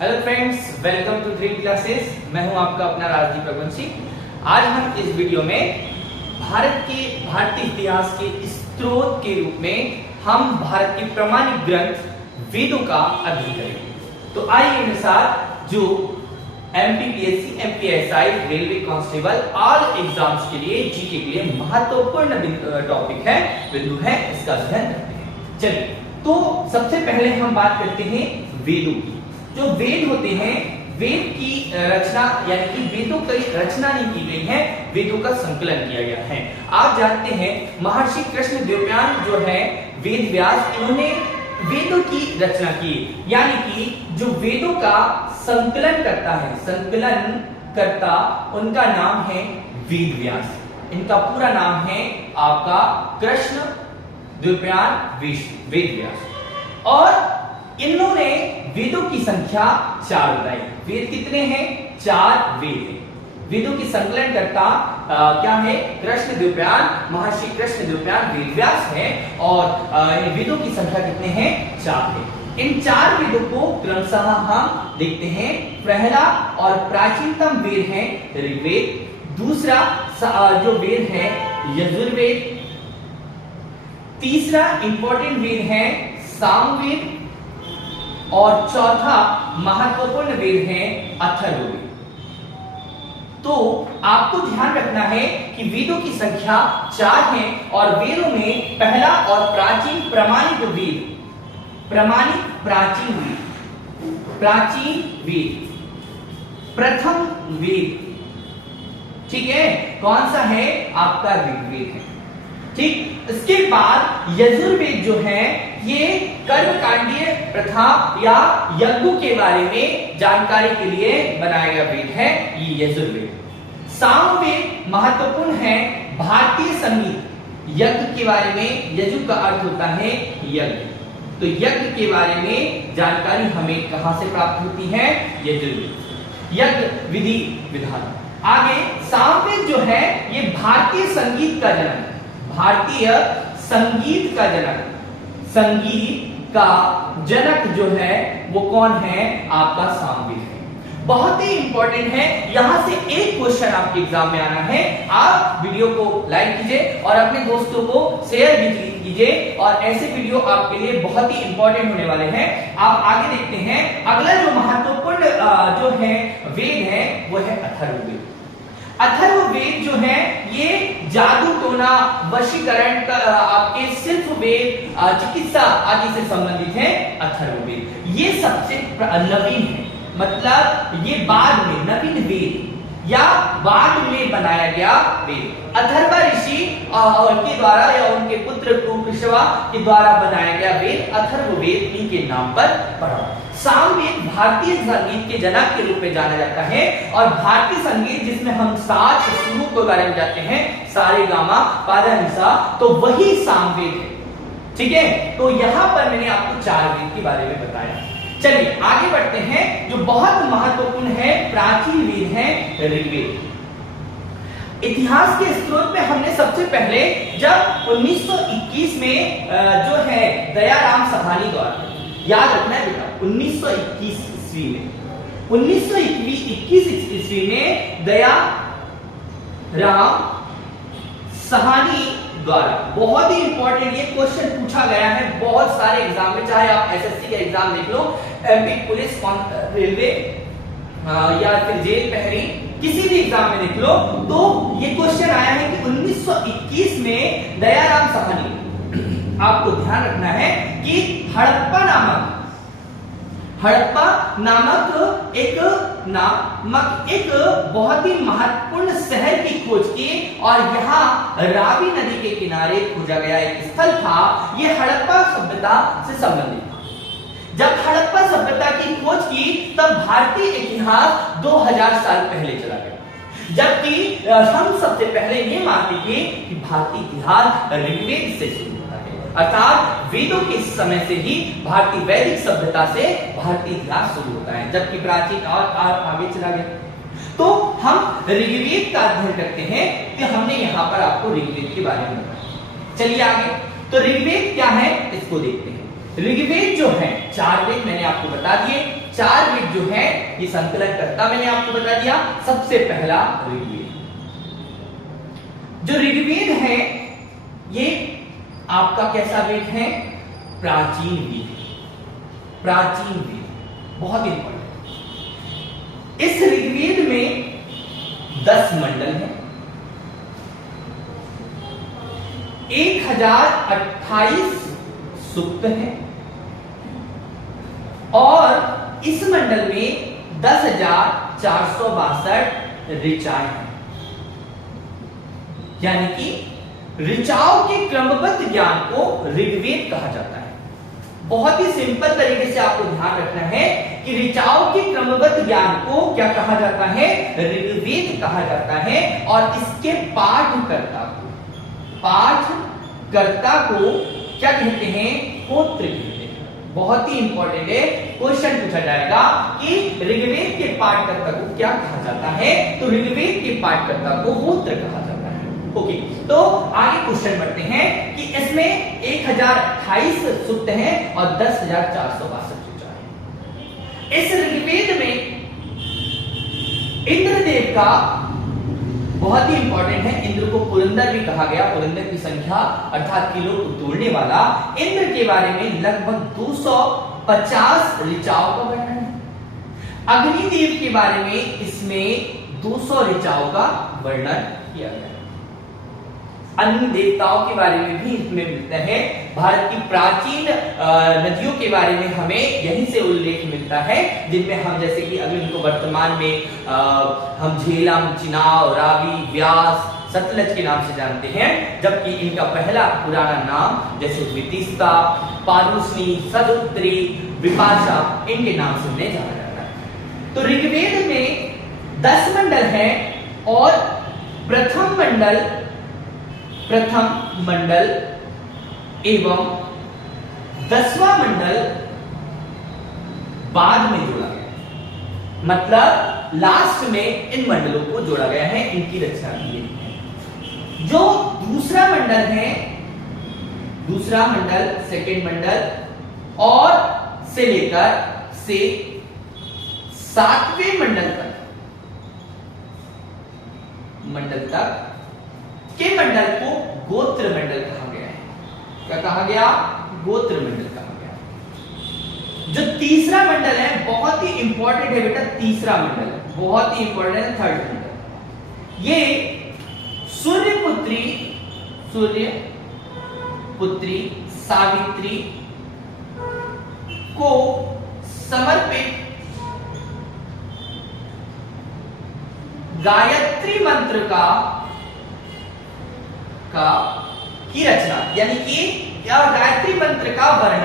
Hello friends, welcome to Dream Classes. मैं हूं आपका अपना राजदीप रघुवंशी। आज हम इस वीडियो में भारतीय इतिहास के स्रोत के रूप में हम भारत के प्रमाणिक ग्रंथ वेदों का अध्ययन करेंगे। तो आइए मेरे साथ जो MPPSC, MPSI, railway constable all exams के लिए, जीके के लिए महत्वपूर्ण टॉपिक है, बिंदु है, इसका अध्ययन करते हैं। चलिए, तो सबसे पहले हम बात करते हैं वेदों की। जो वेद होते हैं, वेद की रचना यानी कि वेदों की रचना नहीं की गई है, वेदों का संकलन किया गया है। आप जानते हैं महर्षि कृष्णदेवराय जो है वेद व्यास, इन्होंने वेदों की रचना की, यानी कि जो वेदों का संकलन करता है, संकलन करता, उनका नाम है वेद व्यास। इनका पूरा नाम है आपका कृष्णदेवराय वेद व्यास। और इन्होंने वेदों की संख्या 4 बताई। वेद कितने हैं? 4 वेद हैं। वेदों की संकलन करता क्या है? कृष्णदेवराय, महर्षि कृष्णदेवराय वेद व्यास है। और वेदों की संख्या कितने हैं? 4 है। इन 4 वेदों को क्रमशः हम देखते हैं। पहला और प्राचीनतम वेद है ऋग्वेद, दूसरा जो वेद है यजुर्वेद, तीसरा इंपॉर्टेंट वेद है सामवेद, और चौथा महत्वपूर्ण वेद है अथर्ववेद। तो आपको ध्यान रखना है कि वेदों की संख्या 4 है और वेदों में पहला और प्राचीन प्राचीन वेद, प्रथम वेद, ठीक है, कौन सा है? आपका ऋग्वेद है। ठीक, इसके बाद यजुर्वेद जो है ये कर्मकांडीय प्रथा या यज्ञों के बारे में जानकारी के लिए बनाया गया वेद है, ये यजुर्वेद। सामवेद महत्वपूर्ण है भारतीय संगीत, यज्ञ के बारे में, यजु का अर्थ होता है यज्ञ, तो यज्ञ के बारे में जानकारी हमें कहां से प्राप्त होती है? यजुर्वेद, यज्ञ विधि विधान। आगे सामवेद जो है ये भारतीय संगीत का जनक, भारतीय संगीत का जनक, संगीत का जनक जो है वो कौन है? आपका सामवेद है। बहुत ही इंपॉर्टेंट है, यहां से एक क्वेश्चन आपके एग्जाम में आना है। आप वीडियो को लाइक कीजिए और अपने दोस्तों को शेयर भी कीजिए, और ऐसे वीडियो आपके लिए बहुत ही इंपॉर्टेंट होने वाले हैं। आप आगे देखते हैं, अगला जो महत्वपूर्ण जो है वेद है वो है अथर्ववेद। अथर्ववेद जो है ये जादू टोना, वशीकरण, आपके शिल्प वेद, चिकित्सा आदि से संबंधित है अथर्ववेद। ये सबसे नवीन है, मतलब ये बाद में नवीन वेद या बाद में बनाया गया वेद। अथर्व ऋषि के द्वारा या उनके पुत्र कुशवा के द्वारा बनाया गया वेद अथर्ववेद इनके नाम पर पड़ा। सामवेद भारतीय संगीत के जनक के रूप में जाना जाता है, और भारतीय संगीत जिसमें हम सात सुरों के बारे में जाते हैं, सारे गामा पादा निसा, तो वही सामवेद है। ठीक है, तो यहां पर मैंने आपको 4 वेद के बारे में बताया। चलिए आगे बढ़ते हैं। जो बहुत महत्वपूर्ण है प्राचीन वेद है ऋग्वेद। इतिहास के स्रोत में हमने सबसे पहले जब 1921 में जो है दयाराम साहनी द्वारा, याद रखना है बेटा, 1921 ईस्वी में, 1921 ईस्वी में दयाराम साहनी द्वारा, बहुत ही इंपॉर्टेंट ये क्वेश्चन पूछा गया है बहुत सारे एग्जाम में, चाहे आप एसएससी का एग्जाम देख लो, एमपी पुलिस, रेलवे या फिर जेल पहरी, किसी भी एग्जाम में देख लो, तो ये क्वेश्चन आया है कि 1921 में दयाराम साहनी, आपको ध्यान रखना है कि हड़प्पा नामक एक बहुत ही महत्वपूर्ण शहर की खोज की, और यहाँ रावी नदी के किनारे खोजा गया एक स्थल था, यह हड़प्पा सभ्यता से संबंधित था। जब हड़प्पा सभ्यता की खोज की तब भारतीय इतिहास 2000 साल पहले चला गया, जबकि हम सबसे पहले ये मानते थे कि भारतीय इतिहास ऋग्वेद से शुरू होता है, अर्थात वेदों के समय से ही भारतीय वैदिक सभ्यता से भारतीय इतिहास शुरू होता है, जबकि प्राचीन और आगे चला गया। तो हम ऋग्वेद का अध्ययन करते हैं, कि हमने यहाँ पर आपको ऋग्वेद के बारे में बताया। चलिए आगे, तो ऋग्वेद क्या है इसको देखते हैं। ऋग्वेद जो है 4 वेद मैंने आपको बता दिए। 4 वेद जो है ये संकलन करता, मैंने आपको बता दिया। सबसे पहला ऋग्वेद। जो ऋग्वेद है ये आपका कैसा वेद है? प्राचीन वेद, प्राचीन वेद, बहुत इंपॉर्टेंट। इस ऋग्वेद में 10 मंडल हैं, 1028 सूक्त हैं और इस मंडल में 10,462 ऋचाएं हैं। यानी कि ऋचाओं के क्रमबद्ध ज्ञान को ऋग्वेद कहा जाता है। बहुत ही सिंपल तरीके से आपको ध्यान रखना है कि ऋचाओं के क्रमबद्ध ज्ञान को क्या कहा जाता है? ऋग्वेद कहा जाता है। और इसके पाठकर्ता को क्या कहते हैं? होत्र कहते हैं। बहुत ही इंपॉर्टेंट है, क्वेश्चन पूछा जाएगा कि ऋग्वेद के पाठकर्ता को क्या कहा जाता है? तो ऋग्वेद के पाठकर्ता को होत्र कहा जाता है। ओके, तो आगे क्वेश्चन बढ़ते हैं कि इसमें 1028 सूक्त हैं और 10,462 ऋचा है। इस ऋग्वेद में इंद्रदेव का बहुत ही इंपॉर्टेंट है, इंद्र को पुरंदर भी कहा गया, पुरंदर की संख्या अर्थात किलो को तोड़ने वाला। इंद्र के बारे में लगभग 250 ऋचाओं का वर्णन है। अग्निदेव के बारे में इसमें 200 ऋचाओं का वर्णन किया गया। अन्य देवताओं के बारे में भी इसमें मिलता है। भारत की प्राचीन नदियों के बारे में हमें यहीं से उल्लेख मिलता है, जिनमें हम जैसे कि अभी इनको वर्तमान में हम झेलम, चिनाब, रावी, व्यास, सतलज के नाम से जानते हैं, जबकि इनका पहला पुराना नाम जैसे वितिस्ता, पारुष्णी, सदुत्री, विपाशा, इनके नाम से उन्हें जाना जाता है। तो ऋग्वेद में 10 मंडल हैं और प्रथम मंडल एवं 10वां मंडल बाद में जोड़ा गया, मतलब लास्ट में इन मंडलों को जोड़ा गया है, इनकी रचना की गई है। जो दूसरा मंडल, सेकेंड मंडल और से लेकर से 7वें मंडल तक के मंडल को गोत्र मंडल कहा गया है। क्या कहा गया? गोत्र मंडल कहा गया। जो तीसरा मंडल है बहुत ही इंपॉर्टेंट है बेटा, तीसरा मंडल बहुत ही इंपॉर्टेंट है, थर्ड मंडल। ये सूर्यपुत्री सावित्री को समर्पित गायत्री मंत्र की रचना, यानी कि गायत्री मंत्र का वर्णन